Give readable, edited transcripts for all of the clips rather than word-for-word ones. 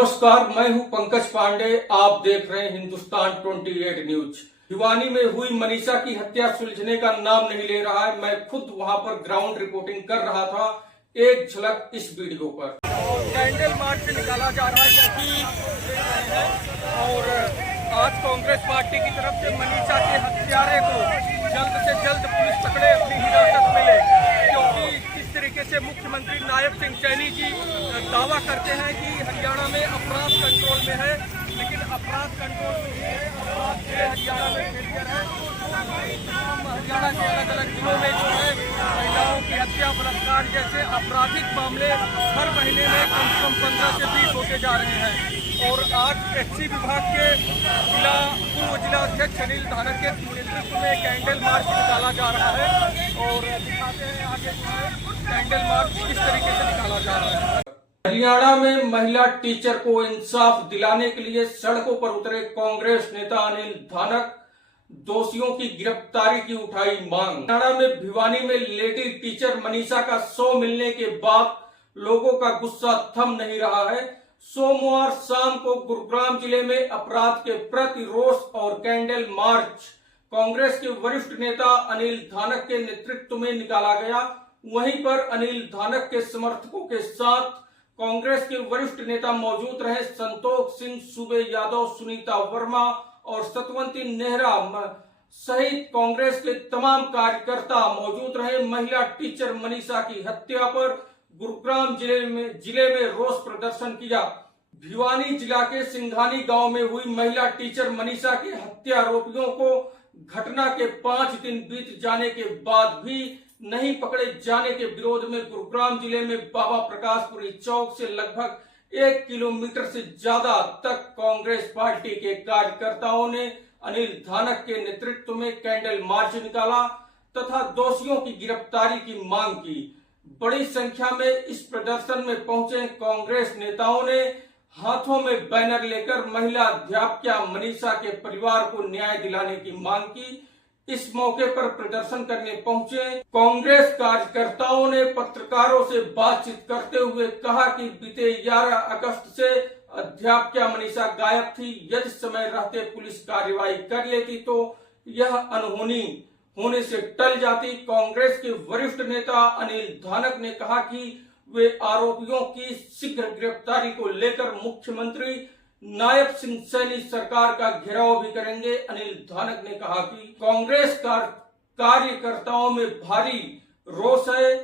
नमस्कार, मैं हूं पंकज पांडे। आप देख रहे हैं हिंदुस्तान 28 न्यूज। भिवानी में हुई मनीषा की हत्या सुलझने का नाम नहीं ले रहा है। मैं खुद वहां पर ग्राउंड रिपोर्टिंग कर रहा था। एक झलक इस वीडियो पर। कैंडल मार्च निकाला जा रहा है और आज कांग्रेस पार्टी की तरफ से मनीषा के हत्यारे को जल्द से जल्द पुलिस पकड़े, अपनी हिरासत में ले, क्योंकि इस तरीके से मुख्यमंत्री नायब सिंह सैनी जी दावा करते हैं कि हरियाणा में अपराध कंट्रोल में है, लेकिन अपराध कंट्रोल में अपराध हरियाणा में फेलियर है। हरियाणा के अलग अलग जिलों में जो है महिलाओं की हत्या, बलात्कार जैसे आपराधिक मामले हर महीने में कम से कम 15 से 20 होते जा रहे हैं। और आज एससी विभाग के पूर्व जिला अध्यक्ष अनिल धानक के नेतृत्व में कैंडल मार्च निकाला जा रहा है और दिखाते हैं आगे कैंडल मार्च किस तरीके से निकाला जा रहा है। हरियाणा में महिला टीचर को इंसाफ दिलाने के लिए सड़कों पर उतरे कांग्रेस नेता अनिल धानक। दोषियों की गिरफ्तारी की उठाई मांग। हरियाणा में भिवानी में लेडी टीचर मनीषा का शव मिलने के बाद लोगों का गुस्सा थम नहीं रहा है। सोमवार शाम को गुरुग्राम जिले में अपराध के प्रति रोष और कैंडल मार्च कांग्रेस के वरिष्ठ नेता अनिल धानक के नेतृत्व में निकाला गया। वहीं पर अनिल धानक के समर्थकों के साथ कांग्रेस के वरिष्ठ नेता मौजूद रहे। संतोष सिंह, सूबे यादव, सुनीता वर्मा और सतवंती नेहरा सहित कांग्रेस के तमाम कार्यकर्ता मौजूद रहे। महिला टीचर मनीषा की हत्या पर गुरुग्राम जिले में रोष प्रदर्शन किया। भिवानी जिला के सिंघानी गांव में हुई महिला टीचर मनीषा के हत्या आरोपियों को घटना के 5 दिन बीत जाने के बाद भी नहीं पकड़े जाने के विरोध में गुरुग्राम जिले में बाबा प्रकाशपुरी चौक से लगभग 1 किलोमीटर से ज्यादा तक कांग्रेस पार्टी के कार्यकर्ताओं ने अनिल धानक के नेतृत्व में कैंडल मार्च निकाला तथा दोषियों की गिरफ्तारी की मांग की। बड़ी संख्या में इस प्रदर्शन में पहुंचे कांग्रेस नेताओं ने हाथों में बैनर लेकर महिला अध्यापिका मनीषा के परिवार को न्याय दिलाने की मांग की। इस मौके पर प्रदर्शन करने पहुंचे कांग्रेस कार्यकर्ताओं ने पत्रकारों से बातचीत करते हुए कहा कि बीते 11 अगस्त से अध्यापिका मनीषा गायब थी। यदि समय रहते पुलिस कार्रवाई कर लेती तो यह अनहोनी होने से टल जाती। कांग्रेस के वरिष्ठ नेता अनिल धानक ने कहा कि वे आरोपियों की शीघ्र गिरफ्तारी को लेकर मुख्यमंत्री नायब सिंह सैनी सरकार का घेराव भी करेंगे। अनिल धानक ने कहा कि कांग्रेस कार्यकर्ताओं में भारी रोष है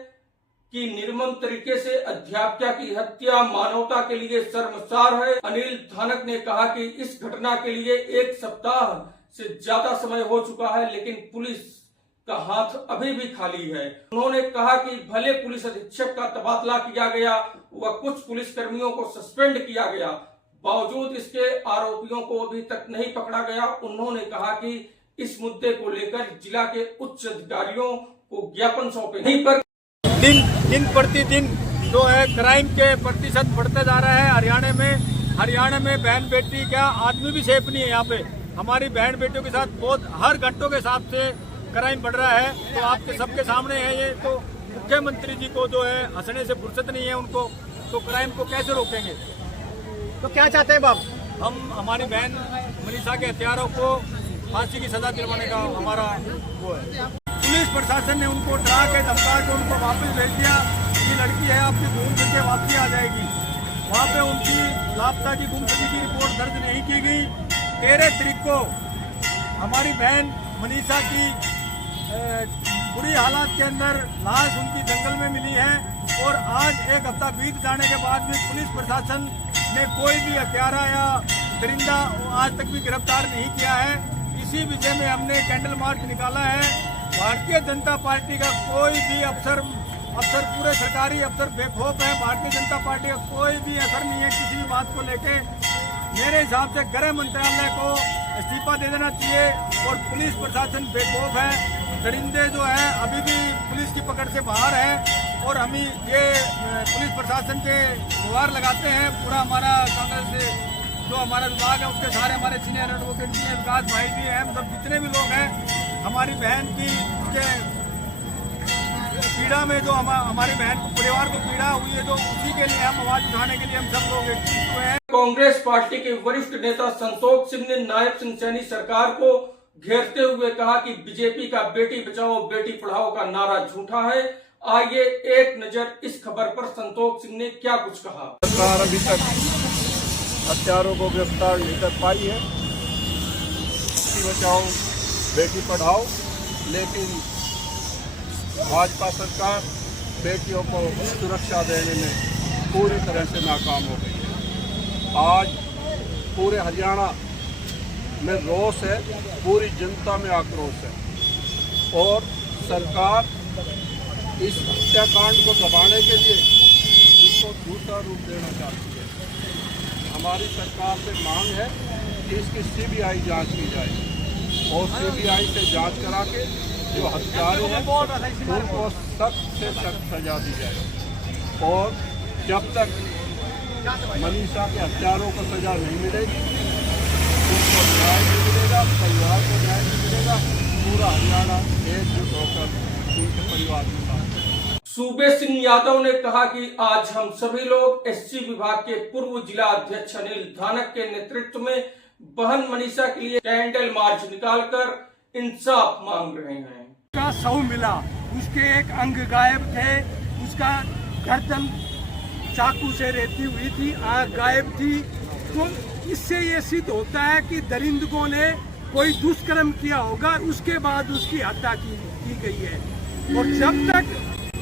कि निर्मम तरीके से अध्यापिका की हत्या मानवता के लिए शर्मसार है। अनिल धानक ने कहा कि इस घटना के लिए 1 सप्ताह से ज्यादा समय हो चुका है, लेकिन पुलिस का हाथ अभी भी खाली है। उन्होंने कहा कि भले पुलिस अधीक्षक का तबादला किया गया व कुछ पुलिस कर्मियों को सस्पेंड किया गया, बावजूद इसके आरोपियों को अभी तक नहीं पकड़ा गया। उन्होंने कहा कि इस मुद्दे को लेकर जिला के उच्च अधिकारियों को ज्ञापन सौंपे। नहीं पर दिन प्रतिदिन जो है क्राइम के प्रतिशत बढ़ते जा रहा है। हरियाणा में बहन बेटी क्या आदमी भी सेफ नहीं है। यहाँ पे हमारी बहन बेटियों के साथ बहुत हर घंटों के हिसाब से क्राइम बढ़ रहा है। तो आपके सबके सामने है ये। तो मुख्यमंत्री जी को जो है हंसने से फुर्सत नहीं है उनको, तो क्राइम को कैसे रोकेंगे? तो क्या चाहते हैं बाप? हम हमारी बहन मनीषा के हत्यारों को फांसी की सजा दिलवाने का हमारा वो है। पुलिस प्रशासन ने उनको डरा के धमका के उनको वापस भेज दिया। ये लड़की है आपकी घूम फिर के वापसी आ जाएगी। वहाँ पे उनकी लापता की गुमशुदगी की रिपोर्ट दर्ज नहीं की गई। 13 तारीख को हमारी बहन मनीषा की बुरी हालात के अंदर लाश उनकी जंगल में मिली है और आज 1 हफ्ता बीत जाने के बाद भी पुलिस प्रशासन ने कोई भी हत्यारा या दरिंदा आज तक भी गिरफ्तार नहीं किया है। इसी विषय में हमने कैंडल मार्च निकाला है। भारतीय जनता पार्टी का कोई भी अफसर पूरे सरकारी अफसर बेखौफ है। भारतीय जनता पार्टी का कोई भी असर नहीं है किसी भी बात को लेके। मेरे हिसाब से गृह मंत्रालय को इस्तीफा दे देना चाहिए और पुलिस प्रशासन बेखौफ है। दरिंदे जो है अभी भी पुलिस की पकड़ से बाहर है और हम ये पुलिस प्रशासन से गुहार लगाते हैं। पूरा हमारा कांग्रेस से जो हमारा विभाग है उसके सारे हमारे सीनियर एडवोकेट जी हैं, विकास भाई भी हैं, मतलब जितने भी लोग हैं, हमारी बहन की उसके पीड़ा में जो हमारी बहन को परिवार को पीड़ा हुई है, जो उसी के लिए हम आवाज उठाने के लिए हम सब लोग एकजुट हुए हैं। कांग्रेस पार्टी के वरिष्ठ नेता संतोष सिंह ने नायब सिंह सैनी सरकार को घेरते हुए कहा कि बीजेपी का बेटी बचाओ बेटी पढ़ाओ का नारा झूठा है। आइए एक नजर इस खबर पर संतोष सिंह ने क्या कुछ कहा। सरकार अभी तक हत्यारों को गिरफ्तार नहीं कर पाई है। बेटी बचाओ बेटी पढ़ाओ, लेकिन भाजपा सरकार बेटियों को सुरक्षा देने में पूरी तरह से नाकाम हो गई है। आज पूरे हरियाणा में रोष है, पूरी जनता में आक्रोश है और सरकार इस हत्याकांड को दबाने के लिए इसको दूसरा रूप देना चाहती है। हमारी सरकार से मांग है कि इसकी सीबीआई जांच की जाए और सीबीआई से जांच करा के जो हत्यारे हैं उनको सख्त से सख्त सजा दी जाए और जब तक मनीषा के हत्यारों को सजा नहीं मिलेगी उनको न्याय नहीं मिलेगा, परिवार को न्याय नहीं मिलेगा। पूरा हरियाणा एकजुट होकर उनके परिवार के साथ। सूबे सिंह यादव ने कहा कि आज हम सभी लोग एससी विभाग के पूर्व जिला अध्यक्ष अनिल धानक के नेतृत्व में बहन मनीषा के लिए कैंडल मार्च निकालकर इंसाफ मांग रहे हैं। उसका शव मिला, उसके एक अंग गायब थे, उसका गर्दन चाकू से रेती हुई थी, आंख गायब थी। तो इससे ये सिद्ध होता है कि दरिंदगों ने कोई दुष्कर्म किया होगा, उसके बाद उसकी हत्या की गई है। और जब तक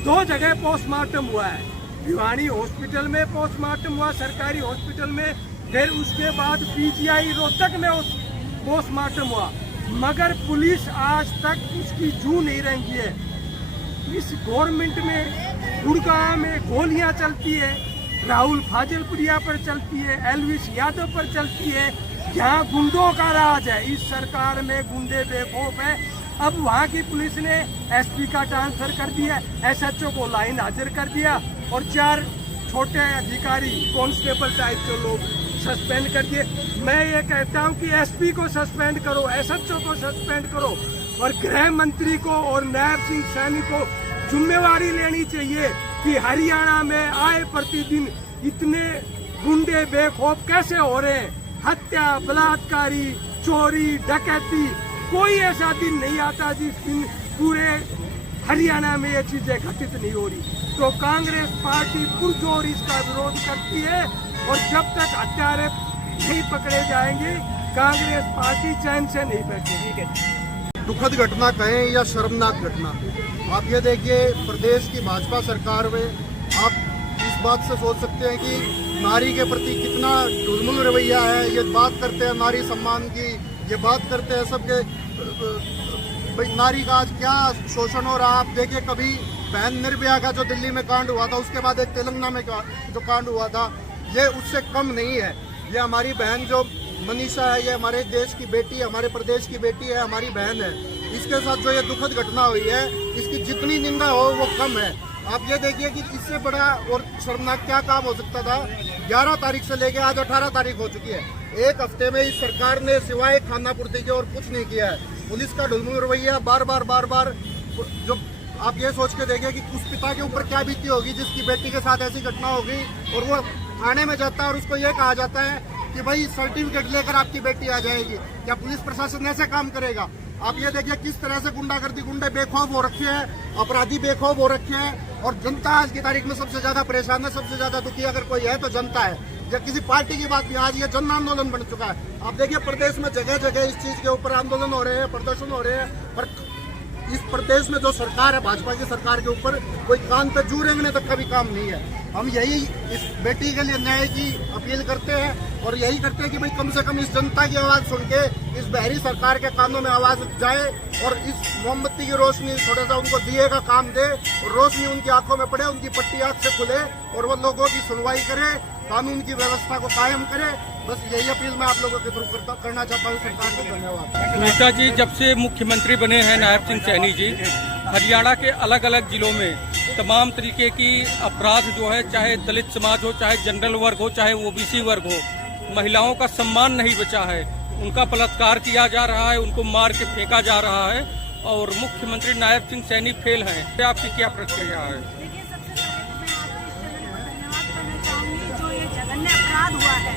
2 जगह पोस्टमार्टम हुआ है, भिवानी हॉस्पिटल में पोस्टमार्टम हुआ सरकारी हॉस्पिटल में, फिर उसके बाद पीजीआई रोहतक में पोस्टमार्टम हुआ, मगर पुलिस आज तक उसकी जू नहीं रंगी है। इस गवर्नमेंट में गुड़गांव में गोलियां चलती है, राहुल फाजिलपुरिया पर चलती है, एलविस यादव पर चलती है, जहां गुंडों का राज है। इस सरकार में गुंडे बेखौफ है। अब वहां की पुलिस ने एसपी का ट्रांसफर कर दिया, एसएचओ को लाइन हाजिर कर दिया और 4 छोटे अधिकारी कांस्टेबल टाइप के लोग सस्पेंड कर दिए। मैं ये कहता हूं कि एसपी को सस्पेंड करो, एसएचओ को सस्पेंड करो और गृह मंत्री को और नायब सिंह सैनी को जिम्मेवारी लेनी चाहिए कि हरियाणा में आए प्रतिदिन इतने गुंडे बेखौफ कैसे हो रहे हैं। हत्या, बलात्कारी, चोरी, डकैती, कोई ऐसा दिन नहीं आता जिस दिन पूरे हरियाणा में ये चीजें घटित नहीं हो रही। तो कांग्रेस पार्टी पुरजोर इसका विरोध करती है और जब तक हत्यारे नहीं पकड़े जाएंगे कांग्रेस पार्टी चैन से नहीं बैठेगी। दुखद घटना कहें या शर्मनाक घटना, आप ये देखिए प्रदेश की भाजपा सरकार में आप इस बात से सोच सकते हैं कि नारी के प्रति कितना ढुलमुल रवैया है। ये बात करते हैं नारी सम्मान की, ये बात करते हैं सबके भाई नारी का आज क्या शोषण हो रहा। आप देखिए कभी बहन निर्भया का जो दिल्ली में कांड हुआ था, उसके बाद एक तेलंगाना में जो कांड हुआ था, ये उससे कम नहीं है। ये हमारी बहन जो मनीषा है, ये हमारे देश की बेटी है, हमारे प्रदेश की बेटी है, हमारी बहन है। इसके साथ जो ये दुखद घटना हुई है, इसकी जितनी निंदा हो वो कम है। आप ये देखिए कि इससे बड़ा और शर्मनाक क्या काम हो सकता था। 11 तारीख से लेके आज 18 तारीख हो चुकी है। एक हफ्ते में इस सरकार ने सिवाय खाना पूर्ति के और कुछ नहीं किया है। पुलिस का ढुलमुल रवैया बार बार जो आप ये सोच के देखिए कि उस पिता के ऊपर क्या बीती होगी जिसकी बेटी के साथ ऐसी घटना होगी और वो थाने में जाता है और उसको ये कहा जाता है कि भाई सर्टिफिकेट लेकर आपकी बेटी आ जाएगी। क्या पुलिस प्रशासन ऐसे काम करेगा? आप ये देखिए किस तरह से गुंडागर्दी, गुंडे बेखौफ हो रखे हैं, अपराधी बेखौफ हो रखे हैं और जनता आज की तारीख में सबसे ज्यादा परेशान है, सबसे ज्यादा दुखी अगर कोई है तो जनता है। या किसी पार्टी की बात नहीं, आज ये जन आंदोलन बन चुका है। आप देखिए प्रदेश में जगह जगह इस चीज के ऊपर आंदोलन हो रहे हैं, प्रदर्शन हो रहे हैं, पर इस प्रदेश में जो सरकार है भाजपा की सरकार के ऊपर कोई कान पे जू रेंगने तक का भी काम नहीं है। हम यही इस बेटी के लिए न्याय की अपील करते हैं और यही करते हैं कि भाई कम से कम इस जनता की आवाज सुन के इस बहरी सरकार के कानों में आवाज जाए और इस मोमबत्ती की रोशनी थोड़ा सा उनको दिए का काम दे और रोशनी उनकी आंखों में पड़े, उनकी पट्टी आंख से खुले और वो लोगों की सुनवाई करे, कानून की व्यवस्था को कायम करे। बस यही अपील मैं आप लोगों के थ्रू करना चाहता हूँ सरकार को। धन्यवाद। नेता जी, जब से मुख्यमंत्री बने हैं नायब सिंह सैनी जी, हरियाणा के अलग अलग जिलों में तमाम तरीके की अपराध जो है, चाहे दलित समाज हो, चाहे जनरल वर्ग हो, चाहे ओबीसी वर्ग हो, महिलाओं का सम्मान नहीं बचा है। उनका बलात्कार किया जा रहा है, उनको मार के फेंका जा रहा है और मुख्यमंत्री नायब सिंह सैनी फेल हैं। आपकी क्या प्रतिक्रिया है? देखिए, सबसे पहले तो मैं आप इस चैनल को धन्यवाद करना चाहूंगी। जो ये जघन्य अपराध हुआ है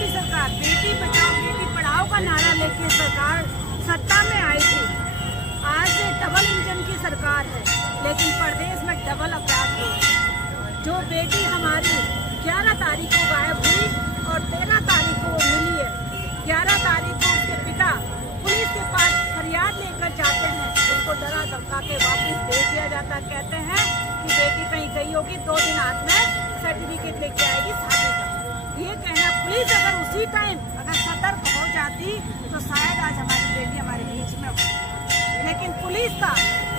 बीजेपी सरकार बेटी बचाओ बेटी पढ़ाओ का नारा लेके सरकार सत्ता में आई थी। आज डबल इंजन की सरकार है, लेकिन प्रदेश में डबल अपराध हुए। जो बेटी हमारी 11 तारीख को गायब हुई और 13 तारीख को वो मिली है। 11 तारीख को उसके पिता पुलिस के पास फरियाद लेकर जाते हैं, उसको डरा धमका के वापस भेज दिया जाता। कहते हैं कि बेटी कहीं गई होगी, 2 दिन हाथ में सर्टिफिकेट लेके आएगी शादी का। ये कहना, पुलिस अगर उसी टाइम अगर सतर्क हो जाती तो शायद आज हमारी बेटी हमारे बीच में होती। लेकिन पुलिस का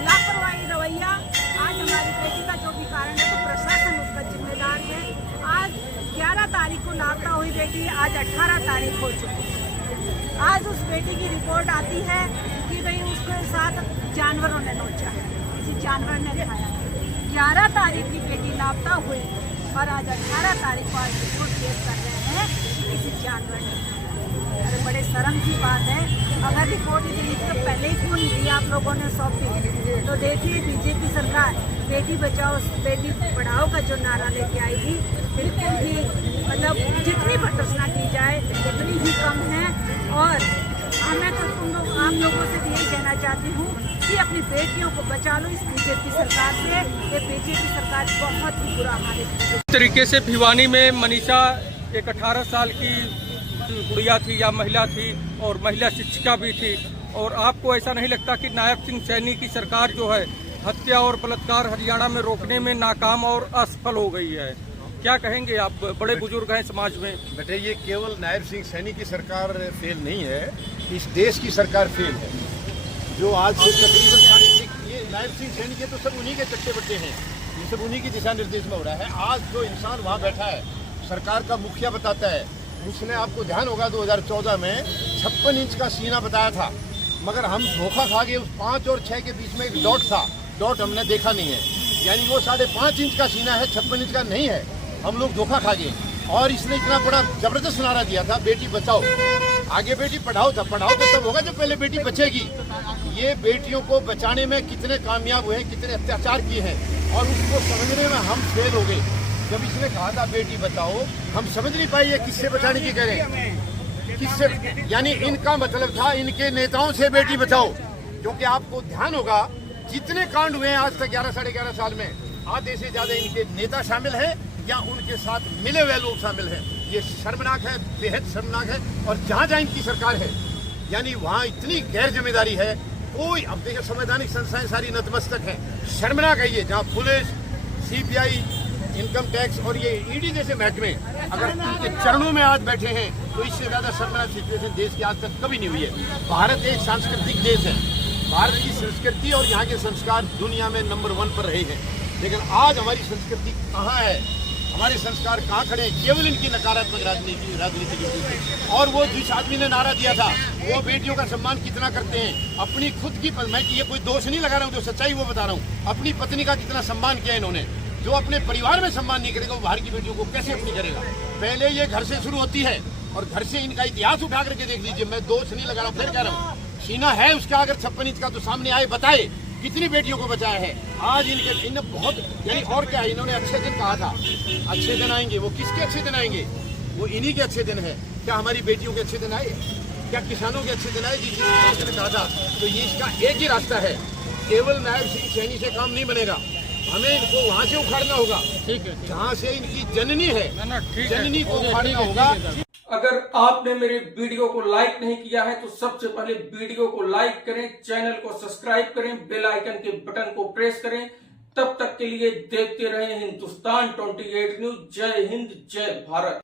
लापरवाही रवैया आज हमारी बेटी का जो भी कारण है, तो प्रशासन उसका जिम्मेदार है। आज 11 तारीख को लापता हुई बेटी आज 18 तारीख हो चुकी है। आज उस बेटी की रिपोर्ट आती है कि भाई उसके साथ जानवरों ने नोचा है, किसी जानवर ने खाया। 11 तारीख की बेटी लापता हुई और आज 18 तारीख को आज रिपोर्ट पेश कर रहे हैं कि किसी जानवर ने खाया। अरे बड़े शर्म की बात है। अगर रिपोर्ट इतनी तो पहले ही क्यों नहीं दी आप लोगों ने सौंपी? तो देखिए, बीजेपी सरकार बेटी बचाओ बेटी पढ़ाओ का जो नारा लेके आई थी, बिल्कुल ही मतलब जितनी भर्त्सना की जाए उतनी ही कम है। और मैं तो आम लोगों से भी यही कहना चाहती हूँ कि अपनी बेटियों को बचा लो इस बीजेपी सरकार से। ये बीजेपी सरकार बहुत ही बुरा हाल है। इस तरीके से भिवानी में मनीषा एक 18 साल की गुड़िया थी या महिला थी और महिला शिक्षिका भी थी। और आपको ऐसा नहीं लगता कि नायब सिंह सैनी की सरकार जो है हत्या और बलात्कार हरियाणा में रोकने में नाकाम और असफल हो गई है? क्या कहेंगे आप? बड़े बुजुर्ग हैं समाज में। बेटे, ये केवल नायब सिंह सैनी की सरकार फेल नहीं है, इस देश की सरकार फेल है। जो आज से तकरीबन ये नायब सिंह सैनी के तो सब उन्हीं के चट्टे बट्टे हैं, ये सब उन्हीं के दिशा निर्देश में हो रहा है। आज जो इंसान वहाँ बैठा है, सरकार का मुखिया बताता है, उसने आपको ध्यान होगा 2014 में 56 इंच का सीना बताया था, मगर हम धोखा खा गए। उस 5 और 6 के बीच में एक डॉट था, डॉट हमने देखा नहीं है, यानी वो 5.5 इंच का सीना है, 56 इंच का नहीं है। हम लोग धोखा खा गए। और इसने इतना बड़ा जबरदस्त नारा दिया था, बेटी बचाओ, आगे बेटी पढ़ाओ था। पढ़ाओ तो तब होगा जब पहले बेटी बचेगी। ये बेटियों को बचाने में कितने कामयाब हुए, कितने अत्याचार किए हैं, और उसको समझने में हम फेल हो गए। जब इसने कहा था बेटी बचाओ, हम समझ नहीं पाए ये किससे बचाने की करें, किससे, यानी इनका मतलब था इनके नेताओं से बेटी बचाओ। क्योंकि आपको ध्यान होगा जितने कांड हुए हैं आज तक 11 साढ़े 11 साल में, आधे से ज्यादा इनके नेता शामिल हैं या उनके साथ मिले हुए लोग शामिल हैं। ये शर्मनाक है, बेहद शर्मनाक है। और जहाँ जहाँ इनकी सरकार है, यानी वहाँ इतनी गैर जिम्मेदारी है। कोई, अब देखिए, संवैधानिक संस्थाएं सारी नतमस्तक हैं। शर्मनाक है ये, जहाँ पुलिस, सीबीआई, इनकम टैक्स और ये ईडी जैसे महकमे अगर उनके चरणों में आज बैठे हैं, तो इससे ज्यादा शर्मनाक सिचुएशन देश की आज तक कभी नहीं हुई है। भारत एक सांस्कृतिक देश है, भारत की संस्कृति और यहाँ के संस्कार दुनिया में नंबर 1 पर रहे हैं। लेकिन आज हमारी संस्कृति कहाँ है, हमारे संस्कार कहाँ खड़े हैं? केवल इनकी नकारात्मक राजनीति की वजह से। और वो जिस आदमी ने नारा दिया था, वो बेटियों का सम्मान कितना करते हैं, अपनी खुद की, मैं ये कोई दोष नहीं लगा रहा हूँ, जो सच्चाई वो बता रहा हूँ, अपनी पत्नी का कितना सम्मान किया इन्होंने। जो अपने परिवार में सम्मान नहीं करेगा, वो बाहर की बेटियों को कैसे अपनी करेगा? पहले ये घर से शुरू होती है, और घर से इनका इतिहास उठा करके देख लीजिए। मैं दोष नहीं लगा रहा हूँ, फिर कह रहा हूँ, सीना है उसका अगर 56 इंच का, तो सामने आए, बताए कितनी बेटियों को बचाया है। आज इनने बहुत, यानी और क्या है, इन्होंने अच्छे दिन कहा था, अच्छे दिन आएंगे। वो किसके अच्छे दिन आएंगे? वो इन्हीं के अच्छे दिन है। क्या हमारी बेटियों के अच्छे दिन आए? क्या किसानों के अच्छे दिन आए? जिस ने कहा था। तो ये इसका एक ही रास्ता है, केवल नायब सिंह सैनी से काम नहीं बनेगा, हमें इनको वहाँ से उखाड़ना होगा। ठीक है, जहाँ से इनकी जननी है, जननी को उखाड़ना होगा। अगर आपने मेरे वीडियो को लाइक नहीं किया है तो सबसे पहले वीडियो को लाइक करें, चैनल को सब्सक्राइब करें, बेल आइकन के बटन को प्रेस करें। तब तक के लिए देखते रहें हिंदुस्तान 28 न्यूज। जय हिंद, जय भारत।